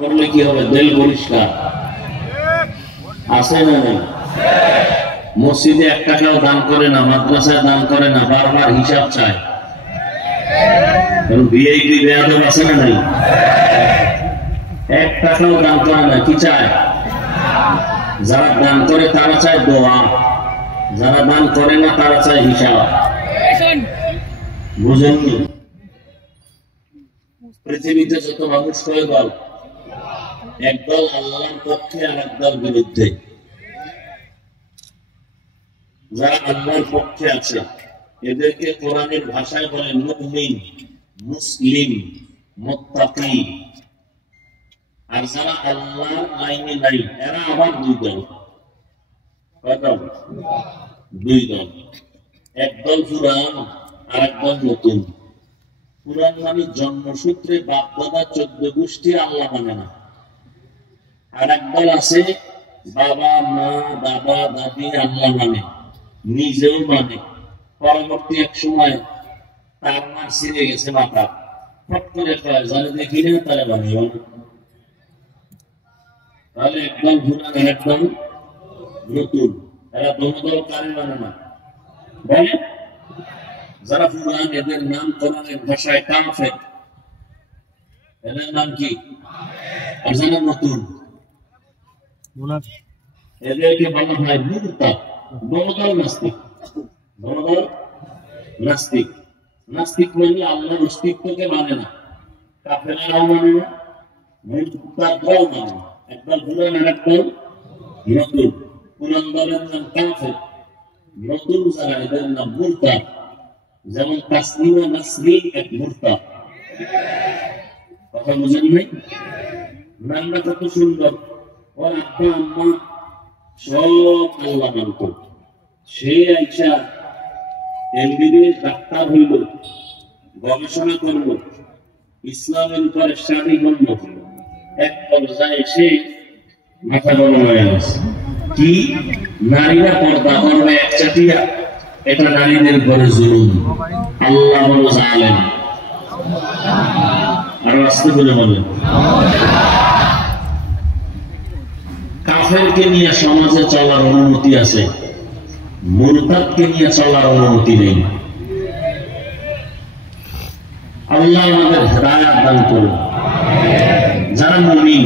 করলে কি হবে? দিল পরিষ্কার আছে না নেই? মসজিদে 1 টাকাও দান করে না, মাদ্রাসায় দান করে না, বারবার হিসাব চায়। ভিআইপি বেয়াদব আছে না নাই? 1 টাকাও দান করে না, কি চায়? যারা দান করে তারা চায় দোয়া, যারা দান করে না তারা চায় হিসাব। বুঝেননি? পৃথিবীতে যত মানুষ কয় দল, একদল আল্লাহর পক্ষে আর একদল বিরুদ্ধে। যারা আল্লাহর পক্ষে আছে এদেরকে কোরআনের ভাষায় বলে মুমিন, মুসলিম, মুত্তাকি। আর যারা আল্লাহর লাইনে নাই এরা আবার 2 দল। কয় দল? 2 দল। একদল পুরান আর একদল নতুন। পুরান মানে জন্মসূত্রে বাপ দাদা 14 গোষ্ঠী আল্লাহ মানে না। আর একদল আছে বাবা মা দাদা দাদি আল্লাহ মানে, নিজেও মানে। পরবর্তী এক সময় তার মা ছিঁড়ে গেছে মাথা, ফট করে কয় জানে দেখি না তারা বানিও না। তাহলে একদম পুরান আর একদম নতুন। এরা দল কারে মানে না বলে? যারা পুরান এদের নাম কোরআনের ভাষায় কাফের, এদের নাম কি? আর যারা নতুন এদেরকে বলা হয় মুরতাদ। দল নাস্তিক। দল নাস্তিক। নাস্তিক মানে আল্লাহর অস্তিত্বকে মানে না, কাফেররাও মানে না, মুরতাদরাও মানে না। একদল পুরান আর একদল নতুন। পুরান দলের নাম কাফের, নতুন যারা এদের নাম মুরতাদ। যেমন তাসলিমা নাসরিন এক মুরতাদ। কথা বুঝেন নাই? নামটা কত সুন্দর। ওর আব্বা আম্মা সব আল্লাহ মানত। সে আইসা এমবিবিএস ডাক্তার হইল, গবেষণা করল, ইসলামের উপরে স্টাডি করল। এক পর্যায়ে এসে মাথা গরম হয়ে গেছে। কি? নারীরা পর্দা করবে একচাটিয়া, এটা নারীদের উপরে জুলুম। আল্লাহ বড় জালেম। আরো আস্তে করে বলেন। কাফেরকে নিয়ে সমাজে চলার অনুমতি আছে, মুরতাদকে নিয়ে চলার অনুমতি নেই। আল্লাহ আমাদের হেদায়েত দান করুন। যারা মুমিন,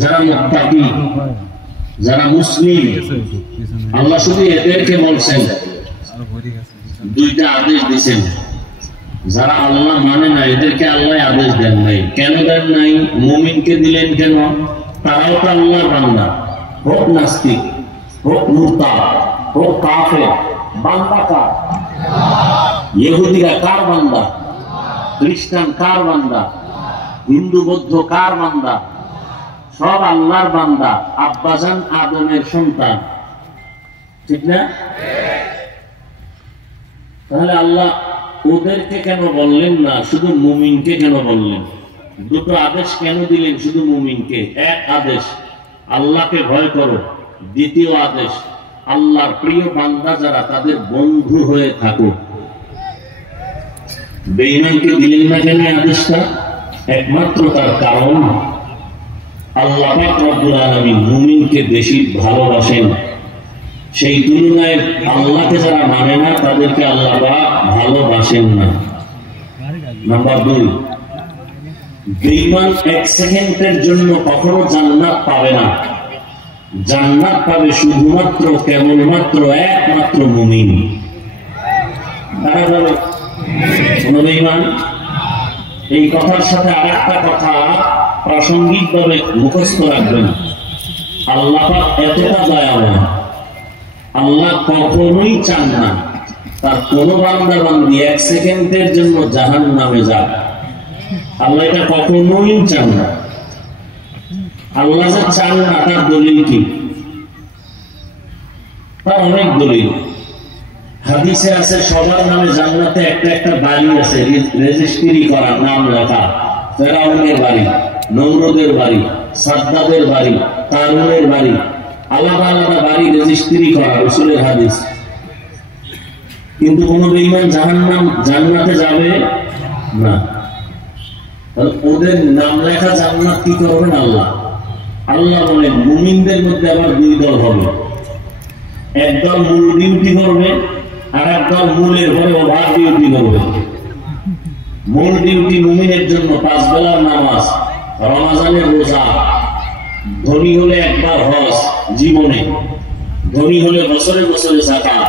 যারা মুত্তাকি, যারা মুসলিম, আল্লাহ শুধু এদেরকে বলছেন, 2টা আদেশ দিয়েছেন। যারা আল্লাহ মানে না এদেরকে আল্লাহ আদেশ দেন নাই। কেন দেন নাই? মুমিনকে দিলেন কেন? তারাও তো আল্লাহর বান্দা, হোক নাস্তিক, হোক মুরতাদ, হোক কাফের। বান্দা কার? ইহুদিরা কার বান্দা? খ্রিস্টান কার বান্দা? হিন্দু বৌদ্ধ কার বান্দা? সব আল্লাহর বান্দা। আব্বাজান আদমের সন্তান, ঠিক না? তাহলে আল্লাহ ওদেরকে কেন বললেন না, শুধু মুমিনকে কেন বললেন? 2টো আদেশ কেন দিলেন শুধু মুমিনকে? এক আদেশ আল্লাহকে ভয় করো, দ্বিতীয় আদেশ আল্লাহর প্রিয় বান্দা যারা তাদের বন্ধু হয়ে থাকো। বেঈমানকে দিলেন না কেন আদেশটা? একমাত্র তার কারণ আল্লাহ পাক রব্বুল আলামিন মুমিনকে বেশি ভালোবাসেন। সেই তুলনায় আল্লাহকে যারা মানে না তাদেরকে আল্লাহ পাক ভালোবাসেন না। নাম্বার 2, বেঈমান 1 সেকেন্ডের জন্য কখনো জান্নাত পাবে না। জান্নাত পাবে শুধুমাত্র কেবলমাত্র একমাত্র মুমিন। তারা বলে কোন বেঈমান? এই কথার সাথে আরেকটা কথা প্রাসঙ্গিকভাবে মুখস্থ রাখবেন। আল্লাহ পাক এতটা দয়াবান, আল্লাহ কখনোই চান না তার কোন বান্দা বান্দি 1 সেকেন্ডের জন্য জাহান্নামে যাক। আল্লাহ এটা কখনোই চান না। আল্লাহ যে চান না তার দলিল কি? তার অনেক দলিল। হাদিসে আছে সবার নামে জান্নাতে একটা একটা বাড়ি আছে, রেজিস্ট্রি করা, নাম লেখা। ফেরাউনের বাড়ি, নমরুদের বাড়ি, সাদ্দাদের বাড়ি, কারুনের বাড়ি, আলাদা আলাদা বাড়ি রেজিস্ট্রি করা, রাসূলের হাদিস। কিন্তু কোন বেঈমান জান্নাতে যাবে না। ওদের নাম লেখা জান্নাত কি করবেন আল্লাহ? আল্লাহ বলেন মুমিনদের মধ্যে আবার দুই দল হবে, একদল মূল ডিউটি করবে আর একদল মূলের পরে ওভার ডিউটি করবে। মূল ডিউটি মুমিনের জন্য 5 বেলার নামাজ, রমজানের রোজা, ধনী হলে একবার হজ জীবনে, ধনী হলে বছরে বছরে যাকাত,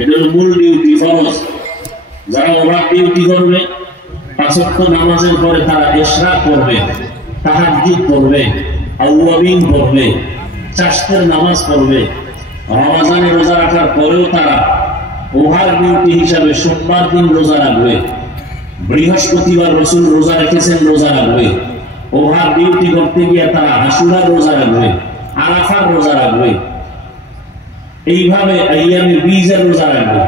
এটা হলো মূল ডিউটি ফরজ। যারা ওভার ডিউটি করবে 5 ওয়াক্ত নামাজের পরে তারা ইশরাক করবে, তাহাজ্জুদ করবে, আউয়াবিন করবে, চাশতের নামাজ পড়বে, রমজানে রোজা রাখার পরেও তারা ওভার ডিউটি হিসাবে সোমবার দিন রোজা রাখবে, বৃহস্পতিবার রাসূল রোজা রেখেছেন রোজা রাখবে, ওভার ডিউটি করতে গিয়ে তারা আশুরার রোজা রাখবে, আরাফার রোজা রাখবে, এইভাবে আইয়ামে বীজের রোজা রাখবে।